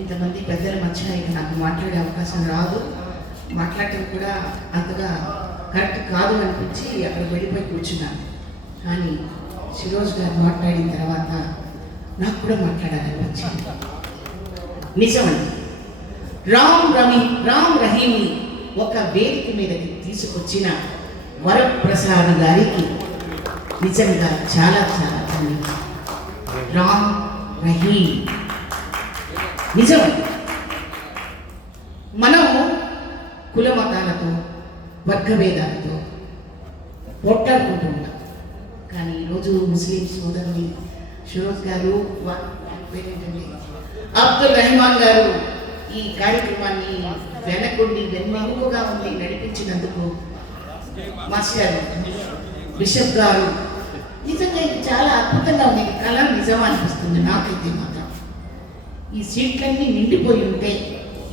ఇంతమంది పెద్దల మధ్య ఇక నాకు మాట్లాడే అవకాశం రాదు, మాట్లాడటం కూడా అంతగా కరెక్ట్ కాదు అనిపించి అక్కడ వెళ్ళిపోయి కూర్చున్నాను. కానీ శిరోజ్ గారు మాట్లాడిన తర్వాత నాకు కూడా మాట్లాడాలనిపించింది. నిజమండి, రామ్ రహీంని ఒక వేదిక మీదకి తీసుకొచ్చిన వరప్రసాద్ గారికి నిజంగా చాలా చాలా ధన్యవాదాలు. రామ్ రహీం నిజం. మనం కుల మతాలతో వర్గభేదాలతో పోట్లాడుకుంటూ ఉంటాం. కానీ ఈరోజు ముస్లిం సోదరుని షిరోజ్ గారు, పేరేంటండి, అబ్దుల్ రెహమాన్ గారు ఈ కార్యక్రమాన్ని వెనకుండి వెన్నెముకగా ఉండి నడిపించినందుకు మాస్టర్ బిషప్ గారు నిజంగా ఇది చాలా అద్భుతంగా ఉంది. కళ నిజం అనిపిస్తుంది నాకైతే మాత్రం. ఈ సీట్లన్నీ నిండిపోయి ఉంటే,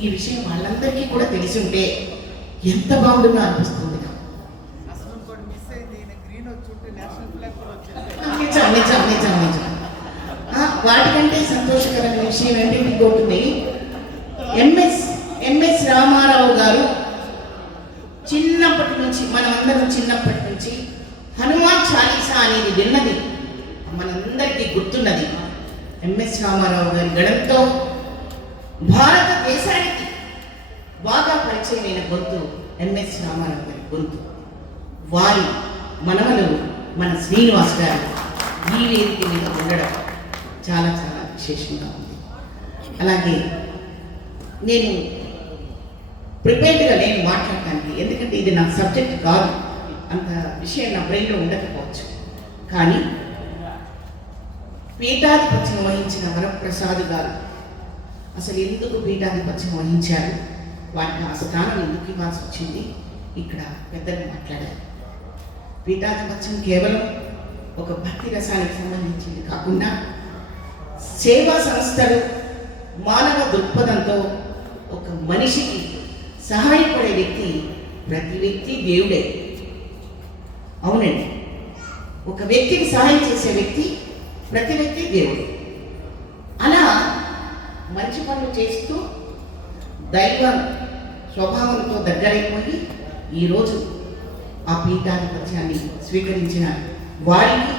ఈ విషయం వాళ్ళందరికీ కూడా తెలిసి ఉంటే ఎంత బాగుంటుందో అనిపిస్తుంది. నిజం నిజం నిజం నిజం. వాటికంటే సంతోషకరమైన విషయం ఏంటి ఇంకోటి, ఎంఎస్ రామారావు గారు చిన్నప్పటి నుంచి, మనమందరం చిన్నప్పటి నుంచి హనుమాన్ చాలీసా అనేది విన్నది మనందరికీ గుర్తున్నది. ఎంఎస్ రామారావు గారి గడంతో భారతదేశానికి బాగా పరిచయమైన గొంతు ఎంఎస్ రామారావు గారి గొంతు. వారి మనవలు మన శ్రీనివాస్ గారు ఈ వేదిక మీద ఉండడం చాలా చాలా విశేషంగా ఉంది. అలాగే నేను ప్రిపేర్డ్గా నేను మాట్లాడటానికి, ఎందుకంటే ఇది నా సబ్జెక్ట్ కాదు, అంత విషయం నా బ్రెయిన్లో ఉండకపోవచ్చు. కానీ పీఠాధిపత్యం వహించిన వరప్రసాద్ గారు అసలు ఎందుకు పీఠాధిపత్యం వహించారు, వారికి ఆ స్థానం ఎందుకు ఇవ్వాల్సి వచ్చింది, ఇక్కడ పెద్దలు మాట్లాడారు. పీఠాధిపత్యం కేవలం ఒక భక్తి రసానికి సంబంధించింది కాకుండా సేవా సంస్థలు మానవ దృక్పథంతో ఒక మనిషికి సహాయపడే వ్యక్తి, ప్రతి వ్యక్తి దేవుడే. అవునండి, ఒక వ్యక్తికి సహాయం చేసే వ్యక్తి, ప్రతి వ్యక్తి దేవుడు. అలా మంచి పనులు చేస్తూ దైవ స్వభావంతో దగ్గరైపోయి ఈరోజు ఆ పీఠాధిపత్యాన్ని స్వీకరించిన వారికి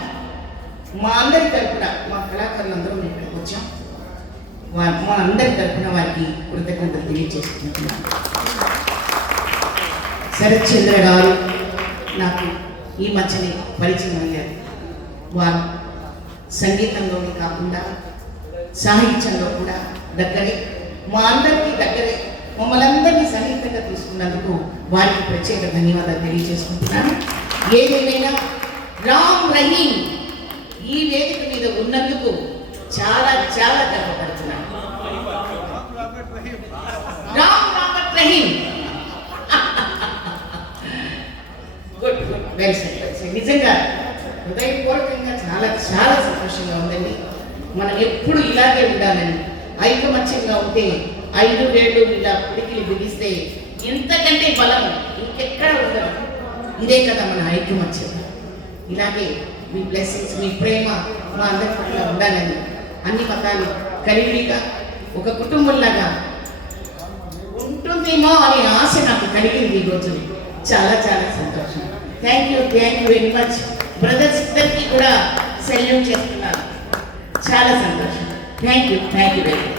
మా అందరి తరపున, మా కళాకారులందరూ ఇక్కడికి వచ్చాం, మా అందరి తరపున వారికి కృతజ్ఞతలు తెలియజేసుకుంటున్నాను. శరత్ చంద్ర గారు నాకు ఈ మధ్యనే పరిచయం అయ్యారు. వారు సంగీతంలోనే కాకుండా సాహిత్యంలో కూడా దగ్గరే, మా అందరికీ దగ్గరే, మమ్మల్ని అందరినీ సన్నిహితంగా తీసుకున్నందుకు వారికి ప్రత్యేక ధన్యవాదాలు తెలియజేసుకుంటున్నాను. ఏదేమైనా రామ్ రహీం ఈ వేదిక మీద ఉన్నందుకు చాలా చాలా గర్వపడుతున్నాను. రామ్ రహీం నిజంగా హృదయపూర్వకంగా చాలా చాలా సంతోషంగా ఉందండి. మనం ఎప్పుడు ఇలాగే ఉండాలని, ఐకమత్యంగా ఉంటే 5 వేళ్ళు ఇలా పిడికిలు బిగిస్తే ఇంతకంటే బలం ఇంకెక్కడ ఉండదు. ఇదే కదా మన ఐకమత్యం. ఇలాగే మీ బ్లెస్సింగ్స్, మీ ప్రేమ మా అందరి పట్ల ఉండాలని, అన్ని మతాలు కలివిడిగా ఒక కుటుంబంలాగా ఉంటుందేమో అనే ఆశ నాకు కలిగింది ఈరోజు. చాలా చాలా సంతోషం. Thank you very much. Brothers ఇద్దరికి కూడా సెల్యూట్ చేస్తున్నాను. చాలా సంతోషం. Thank you very much.